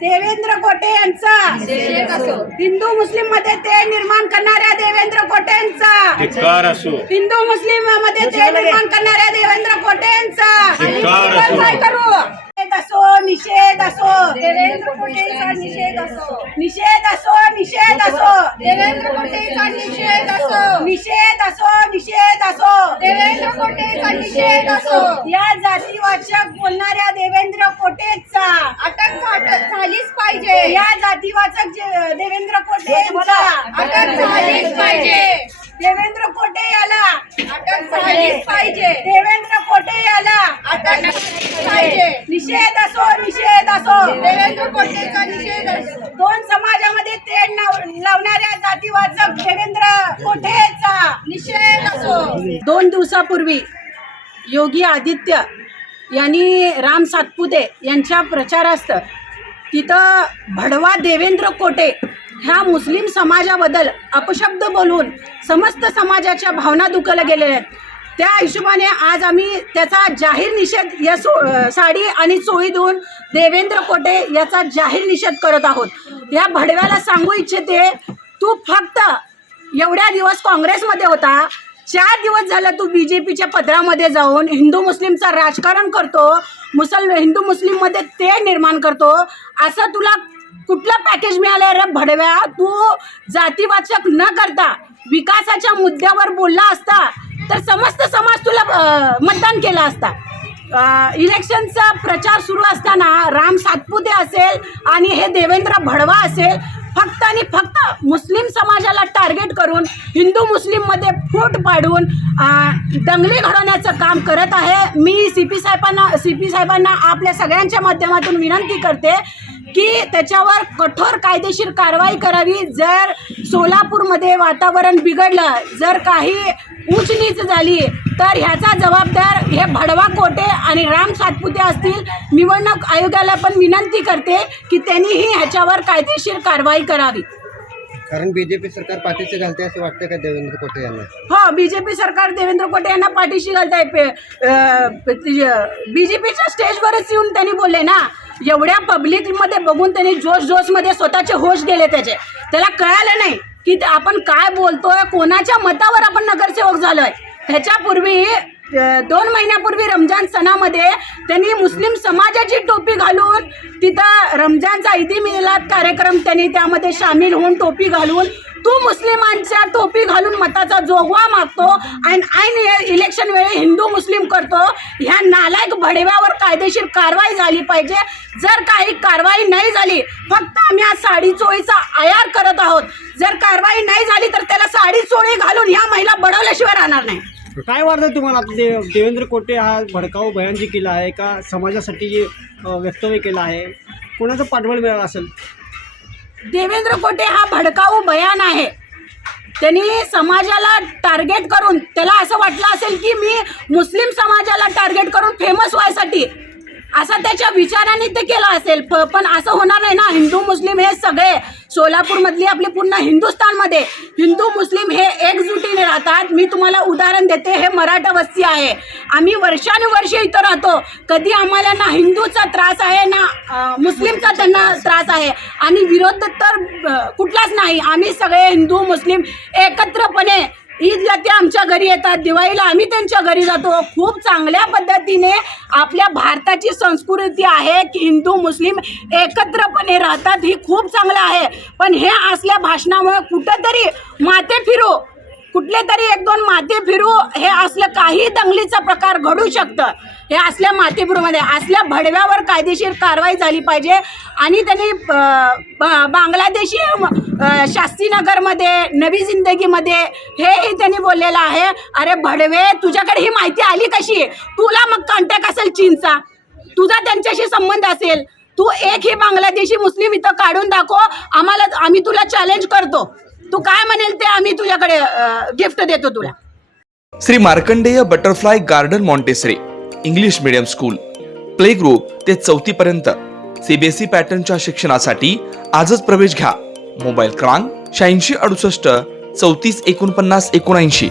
देवेंद्र कोटे यांचा. हिंदू मुस्लिममध्ये ते निर्माण करणाऱ्या देवेंद्र कोटेंचा धिक्कार असो. हिंदू मुस्लिममध्ये ते निर्माण करणाऱ्या देवेंद्र असो. काय करू? निषेध असो निषेध असो. निषेध असो. निषेध असो निषेध असो. देवेंद्र कोटेचा निषेध असो. निषेध असो निषेध असो. देवेंद्र कोटेचा निषेध असो. या जातीवाचक बोलणाऱ्या देवेंद्र कोटेचा. अटक झालीच पाहिजे. या जातीवाचक देवेंद्र कोटेचा. अटक झालीच पाहिजे. देवेंद्र कोटे याला. अटक झालीच पाहिजे. देवेंद्र कोटे याला अटक झालीच पाहिजे निषेध असो निषेध असो. देवेंद्र कोटेचा निषेध दोन समाजामध्ये तेढ लावणाऱ्या जातीवाचक देवेंद्र कोटेचा निषेध असो. दोन दिवसापूर्वी योगी आदित्य यांनी राम सातपुते यांच्या प्रचारार्थ तिथं भडवा देवेंद्र कोटे ह्या मुस्लिम समाजाबद्दल अपशब्द बोलून समस्त समाजाच्या भावना दुखावल्या गेलेल्या आहेत. त्या हिशोबाने आज आम्ही त्याचा जाहीर निषेध या सो साडी आणि चोळी देऊन देवेंद्र कोटे याचा जाहीर निषेध करत आहोत. या भडव्याला सांगू इच्छिते तू फक्त एवढ्या दिवस काँग्रेसमध्ये होता चार दिवस झालं तू बी जे पीच्या पदरामध्ये जाऊन हिंदू मुस्लिमचं राजकारण करतो मुसल हिंदू मुस्लिममध्ये ते निर्माण करतो असं तुला कुठलं पॅकेज मिळालं रे भडव्या? तू जातीवाचक न करता विकासाच्या मुद्द्यावर बोलला असता तर समस्त समाज तुला मतदान केलं असता. इलेक्शनचा प्रचार सुरू असताना राम सातपुते असेल आणि हे देवेंद्र भडवा असेल फक्त आणि फक्त मुस्लिम समाजाला टार्गेट करून हिंदू मुस्लिममध्ये फूट पाडून दंगली घडवण्याचं काम करत आहे. मी सी पी साहेबांना सी पी साहेबांना आपल्या सगळ्यांच्या माध्यमातून विनंती करते की त्याच्यावर कठोर कायदेशीर कारवाई करावी. जर सोलापूरमध्ये वातावरण बिघडलं जर काही उच्च नीच झाली तर ह्याचा जबाबदार हे भडवा कोटे आणि राम सातपुते असतील. निवडणूक आयोगाला पण विनंती करते की त्यांनीही ह्याच्यावर कायदेशीर कारवाई करावी. कारण बीजेपी सरकार पाठीशी घालते असं वाटतं का देवेंद्र कोटे यांना? हो बीजेपी सरकार देवेंद्र कोटे यांना पाठीशी घालत आहे बीजेपीच्या स्टेजवरच येऊन त्यांनी बोलले ना. एवढ्या पब्लिकमध्ये बघून त्यांनी जोश जोशमध्ये स्वतःचे होश गेले त्याचे. त्याला कळालं नाही की ते आपण काय बोलतोय कोणाच्या मतावर आपण नगरसेवक झालोय. ह्याच्यापूर्वी दोन महिन्यापूर्वी रमजान सणामध्ये त्यांनी मुस्लिम समाजाची टोपी घालून तिथं रमजानचा ईदी मिलाद कार्यक्रम त्यांनी त्यामध्ये सामील होऊन टोपी घालून तू मुस्लिमांच्या टोपी घालून मताचा जोगवा मागतो आणि ऐन इलेक्शन वेळी हिंदू मुस्लिम करतो ह्या नालायक भडव्यावर कायदेशीर कारवाई झाली पाहिजे. जर काही कारवाई नाही झाली फक्त आम्ही आज साडी चोळीचा आयार करत आहोत. जर कारवाई नाही झाली तर त्याला साडी चोळी घालून ह्या महिला बडवल्याशिवाय राहणार नाही. काय वाटतं तुम्हाला? आता दे देवेंद्र कोटे हा भडकाऊ बयान जी केला आहे का? समाजासाठी जे वक्तव्य केलं आहे? कोणाचं पाठबळ मिळालं असेल? देवेंद्र कोटे हा भडकाऊ बयान आहे. त्यांनी समाजाला टार्गेट करून त्याला असं वाटलं असेल की मी मुस्लिम समाजाला टार्गेट करून फेमस व्हायसाठी असं त्याच्या विचाराने ते केलं असेल. पण असं होणार नाही ना. हिंदू मुस्लिम हे सगळे सोलापूरमधली आपली पूर्ण हिंदुस्थानमध्ये. हिंदू मुस्लिम हे एकजुटीने राहतात. मी तुम्हाला उदाहरण देते. हे मराठा वस्ती आहे. आम्ही वर्षानुवर्षे इथं राहतो. कधी आम्हाला ना हिंदूचा त्रास आहे ना मुस्लिमचा त्यांना त्रास आहे. आणि विरोध तर कुठलाच नाही. आम्ही सगळे हिंदू मुस्लिम एकत्रपणे ईदला ते आमच्या घरी येतात दिवाळीला आम्ही त्यांच्या घरी जातो. खूप चांगल्या पद्धतीने आपल्या भारताची संस्कृती आहे की हिंदू मुस्लिम एकत्रपणे राहतात ही खूप चांगलं आहे. पण हे असल्या भाषणामुळे कुठंतरी माते फिरू कुठले तरी एक दोन माती फिरू हे असलं काही दंगलीचा प्रकार घडू शकतं. हे असल्या मातीफिरूमध्ये असल्या भडव्यावर कायदेशीर कारवाई झाली पाहिजे. आणि त्यांनी बांगलादेशी शास्त्रीनगरमध्ये नवी जिंदगीमध्ये हेही त्यांनी बोललेलं आहे. अरे भडवे तुझ्याकडे ही माहिती आली कशी? तुला मग कॉन्टॅक्ट असेल चीनचा. तुझा त्यांच्याशी संबंध असेल. तू एक ही बांगलादेशी मुस्लिम इथं काढून दाखव. आम्हाला आम्ही तुला चॅलेंज करतो. तू काय म्हणेल ते आम्ही तुझ्याकडे गिफ्ट देतो तुला. Shri Markandeya butterfly garden Montessori English medium school play group ते चौथीपर्यंत सीबीएसई पॅटर्नच्या शिक्षणासाठी आजच प्रवेश घ्या. मोबाईल क्रमांक शहाऐंशी अडुसष्ट चौतीस एकोणपन्नास एकोणऐंशी.